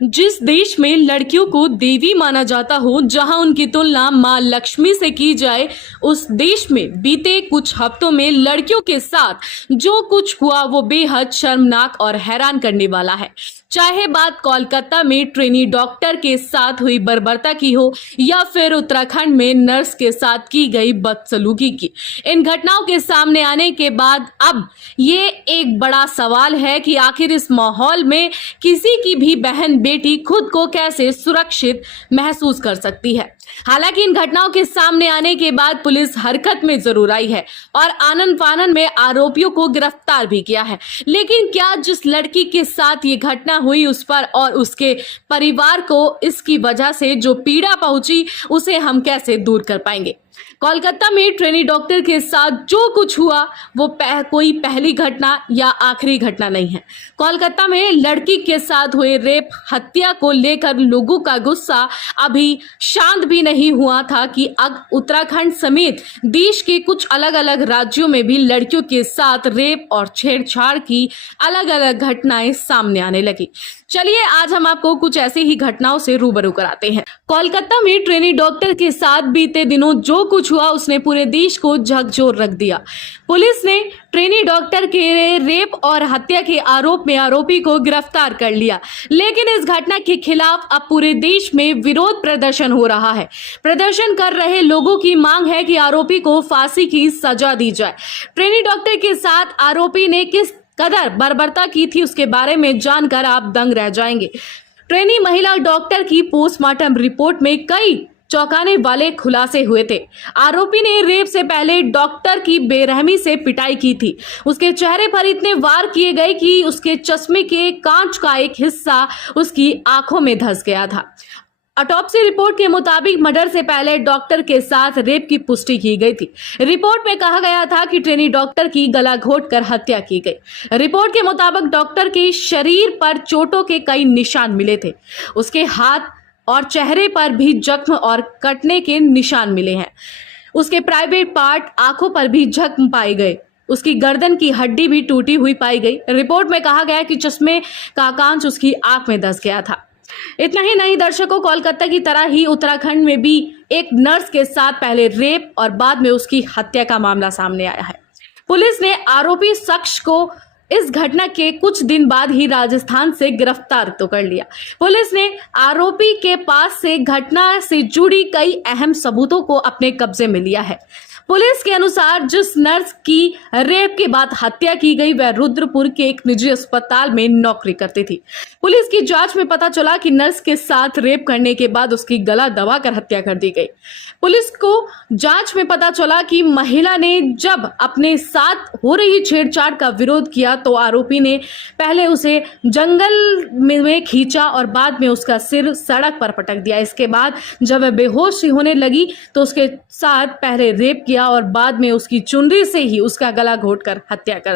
जिस देश में लड़कियों को देवी माना जाता हो, जहां उनकी तुलना मां लक्ष्मी से की जाए, उस देश में बीते कुछ हफ्तों में लड़कियों के साथ जो कुछ हुआ वो बेहद शर्मनाक और हैरान करने वाला है। चाहे बात कोलकाता में ट्रेनी डॉक्टर के साथ हुई बर्बरता की हो या फिर उत्तराखंड में नर्स के साथ की गई बदसलूकी की, इन घटनाओं के सामने आने के बाद अब ये एक बड़ा सवाल है कि आखिर इस माहौल में किसी की भी बहन बेटी खुद को कैसे सुरक्षित महसूस कर सकती है। हालांकि इन घटनाओं के सामने आने के बाद पुलिस हरकत में जरूर आई है और आनन फानन में आरोपियों को गिरफ्तार भी किया है, लेकिन क्या जिस लड़की के साथ ये घटना हुई उस पर और उसके परिवार को इसकी वजह से जो पीड़ा पहुंची उसे हम कैसे दूर कर पाएंगे। कोलकाता में ट्रेनी डॉक्टर के साथ जो कुछ हुआ वो कोई पहली घटना या आखिरी घटना नहीं है। कोलकाता में लड़की के साथ हुए रेप हत्या को लेकर लोगों का गुस्सा अभी शांत भी नहीं हुआ था कि अब उत्तराखंड समेत देश के कुछ अलग अलग राज्यों में भी लड़कियों के साथ रेप और छेड़छाड़ की अलग अलग घटनाएं सामने आने लगी। चलिए आज हम आपको कुछ ऐसी ही घटनाओं से रूबरू कराते हैं। कोलकाता में ट्रेनी डॉक्टर के साथ बीते दिनों जो कुछ हुआ उसने पूरे देश को झकझोर रख दिया। पुलिस ने ट्रेनी डॉक्टर के रेप और हत्या के आरोप में आरोपी को गिरफ्तार कर लिया, लेकिन इस घटना के खिलाफ अब पूरे देश में विरोध प्रदर्शन हो रहा है। प्रदर्शन कर रहे लोगों की मांग है कि आरोपी को फांसी की सजा दी जाए। ट्रेनी डॉक्टर के साथ आरोपी ने किस कदर बर्बरता की थी उसके बारे में जानकर आप दंग रह जाएंगे। ट्रेनी महिला डॉक्टर की पोस्टमार्टम रिपोर्ट में कई चौंकाने वाले खुलासे हुए थे। आरोपी ने रेप से पहले डॉक्टर की बेरहमी से पिटाई की थी। उसके चेहरे पर इतने वार किए गए कि उसके चश्मे के कांच का एक हिस्सा उसकी आंखों में धंस गया था। ऑटोप्सी रिपोर्ट के मुताबिक मर्डर से पहले डॉक्टर के साथ रेप की पुष्टि की गई थी। रिपोर्ट में कहा गया था कि ट्रेनी डॉक्टर की गला घोंटकर हत्या की गई। रिपोर्ट के मुताबिक डॉक्टर के शरीर पर चोटों के कई निशान मिले थे। उसके हाथ और चेहरे पर भी जख्म और कटने के निशान मिले हैं। उसके प्राइवेट पार्ट आंखों पर भी जख्म पाए गए। उसकी गर्दन की हड्डी भी टूटी हुई पाई गई। रिपोर्ट में कहा गया कि चश्मे का कांच उसकी आंख में धंस गया था। इतना ही नहीं दर्शकों, कोलकाता की तरह ही उत्तराखंड में भी एक नर्स के साथ पहले रेप और बाद में उसकी हत्या का मामला सामने आया है। पुलिस ने आरोपी शख्स को इस घटना के कुछ दिन बाद ही राजस्थान से गिरफ्तार तो कर लिया। पुलिस ने आरोपी के पास से घटना से जुड़ी कई अहम सबूतों को अपने कब्जे में लिया है। पुलिस के अनुसार जिस नर्स की रेप के बाद हत्या की गई वह रुद्रपुर के एक निजी अस्पताल में नौकरी करती थी। पुलिस की जांच में पता चला कि नर्स के साथ रेप करने के बाद उसकी गला दबाकर हत्या कर दी गई। पुलिस को जांच में पता चला कि महिला ने जब अपने साथ हो रही छेड़छाड़ का विरोध किया तो आरोपी ने पहले उसे जंगल में खींचा और बाद में उसका सिर सड़क पर पटक दिया। इसके बाद जब वह बेहोश होने लगी तो उसके साथ पहले रेप किया और बाद में उसकी चुनरी से ही उसका गला घोंटकर हत्या कर